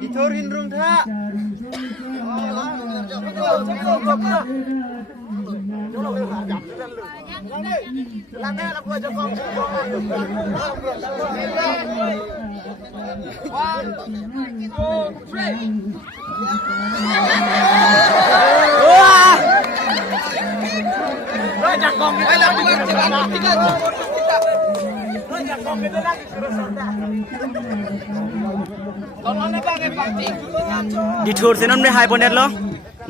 Diturin rum tak? Detour senam ne hai bonet lo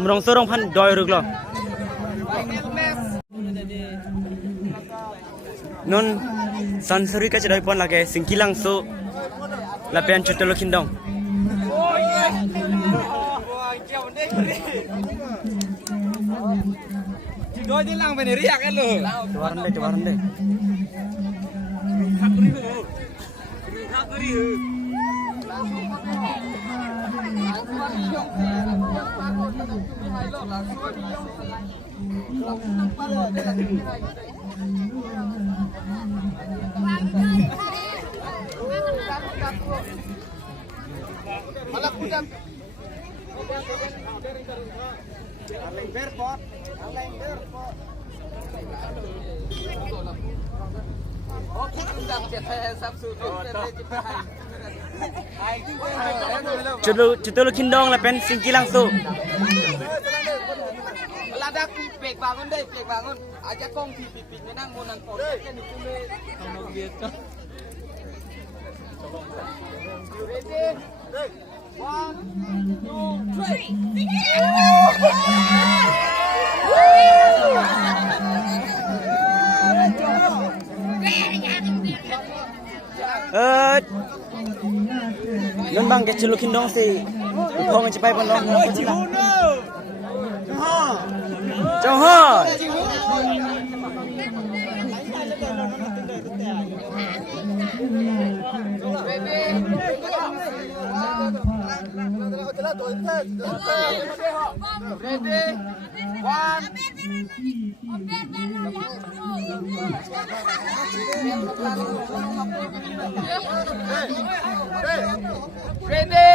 mrong sorong phan doi ruk lo non sansuri ka chadai pon lage singkilang so la pen chutelo khindong Doi đi lang bên này riak kan lo. Tawaran deh. Chutelo khindong la pen singkilang so Ladak pek bangun deh, pek bangun. Aja kong pipit nang mau nang kong. Kan itu le. Kalau gitu. Ready? นั่นบางแกจะลุกขึ้นดองสิพอมันจะไปบนดองเจ้าฮ่อReady?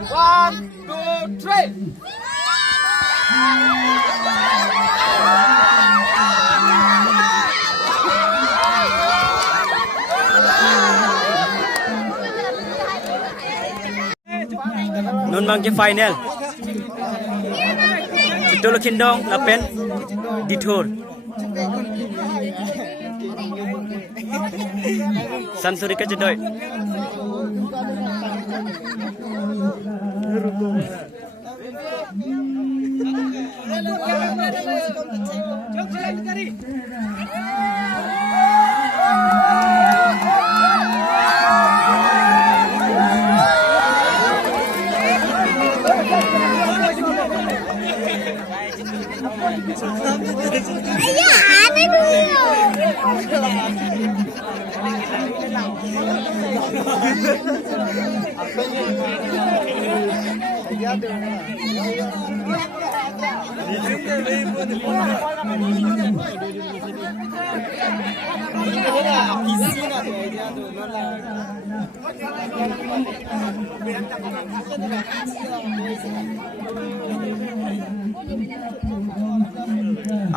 1, 2, 3. Non bang ke final Chutelo khindong la pen detour Sansuri ka chadoi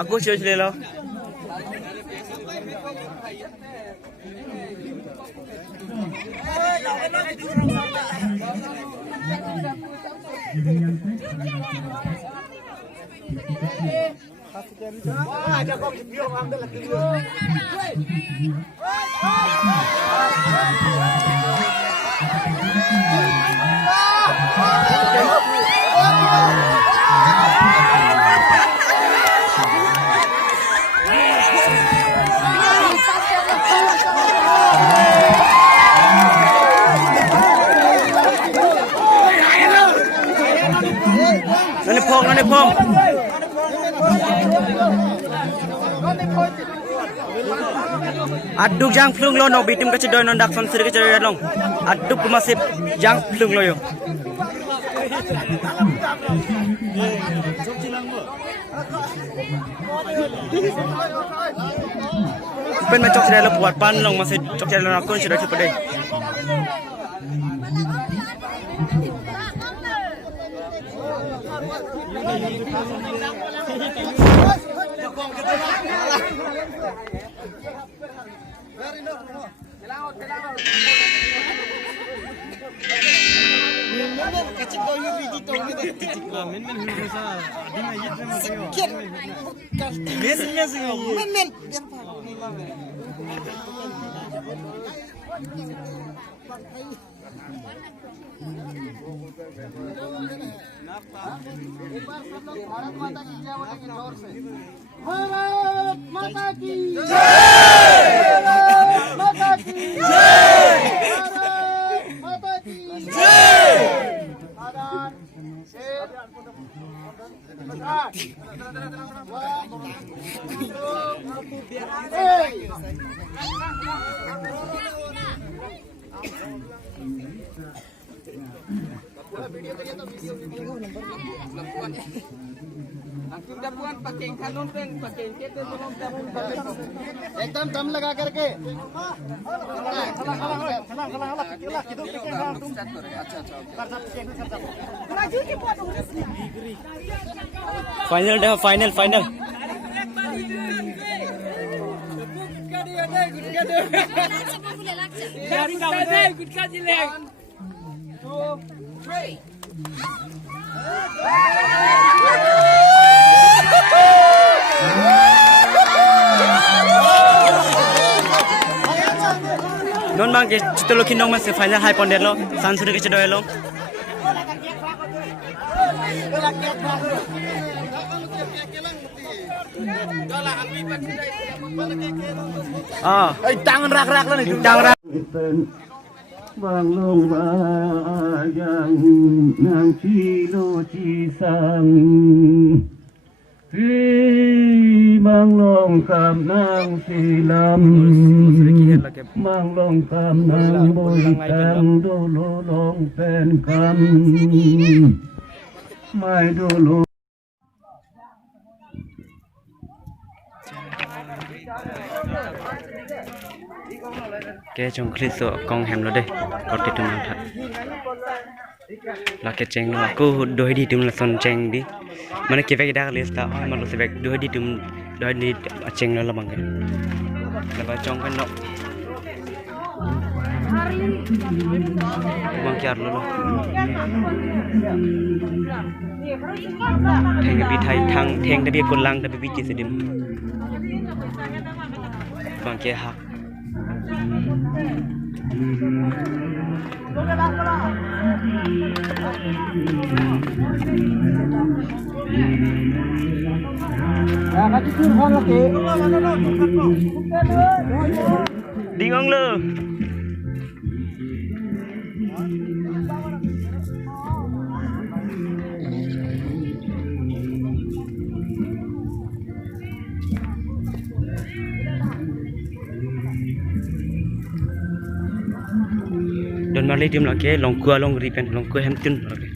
Aku search le lo Nani pong Aduk jang plung lo no bitim ka chidoi non dak sansuri ka chidoi long aduk masip jang plung lo yo Pen macok sudah buat pan long masih cok jalan aku sudah cepat deh. Bharat माता की जय। भारत माता की जय। भारत माता की जय। आदान शेर Langsung dapuan pakai kanun pen, pakai kita belum dapuan. एकदम दम लगा करके Final dah, final. Non bang ke chutolo kinong mas final high ponder lo sansuri ke chodoy lo tangan rak-rak lo nih tangan บางลงมายังนางชีโลชีสังพี่บางลงกับนางชีลำบางลงกับนางบุยตังดูโลลงเป็นกันไม่ดูโล ke trong clip so kong hem lo de ko ti tum tha la ke cheng lo ko doi di tum la son cheng di mane ke vek da list ta ma lo se vek doi di tum doi di cheng lo la bang la ba chong kan lo bang kyar lo theng bi thai thang theng da bi kon lang da bi chi se dim bang ke hak Dingong lo. Don Marley diam lagi, long ripen, long ku Hampton lagi,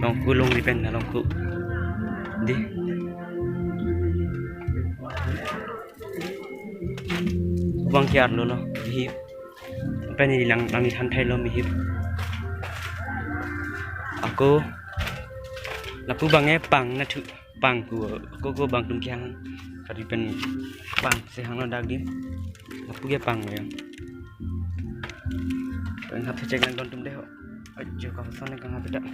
long ripen, long ku di. Bang kiar lo hip, apa ni lang ni hantai lo hip. Aku, lapu bangnya pang na tu, pang aku bang tum kiang, ripen pang sehang lo dag di, lapu dia pang ya. Ngap cek nang tum deh, aja kau sana kang ngap dak.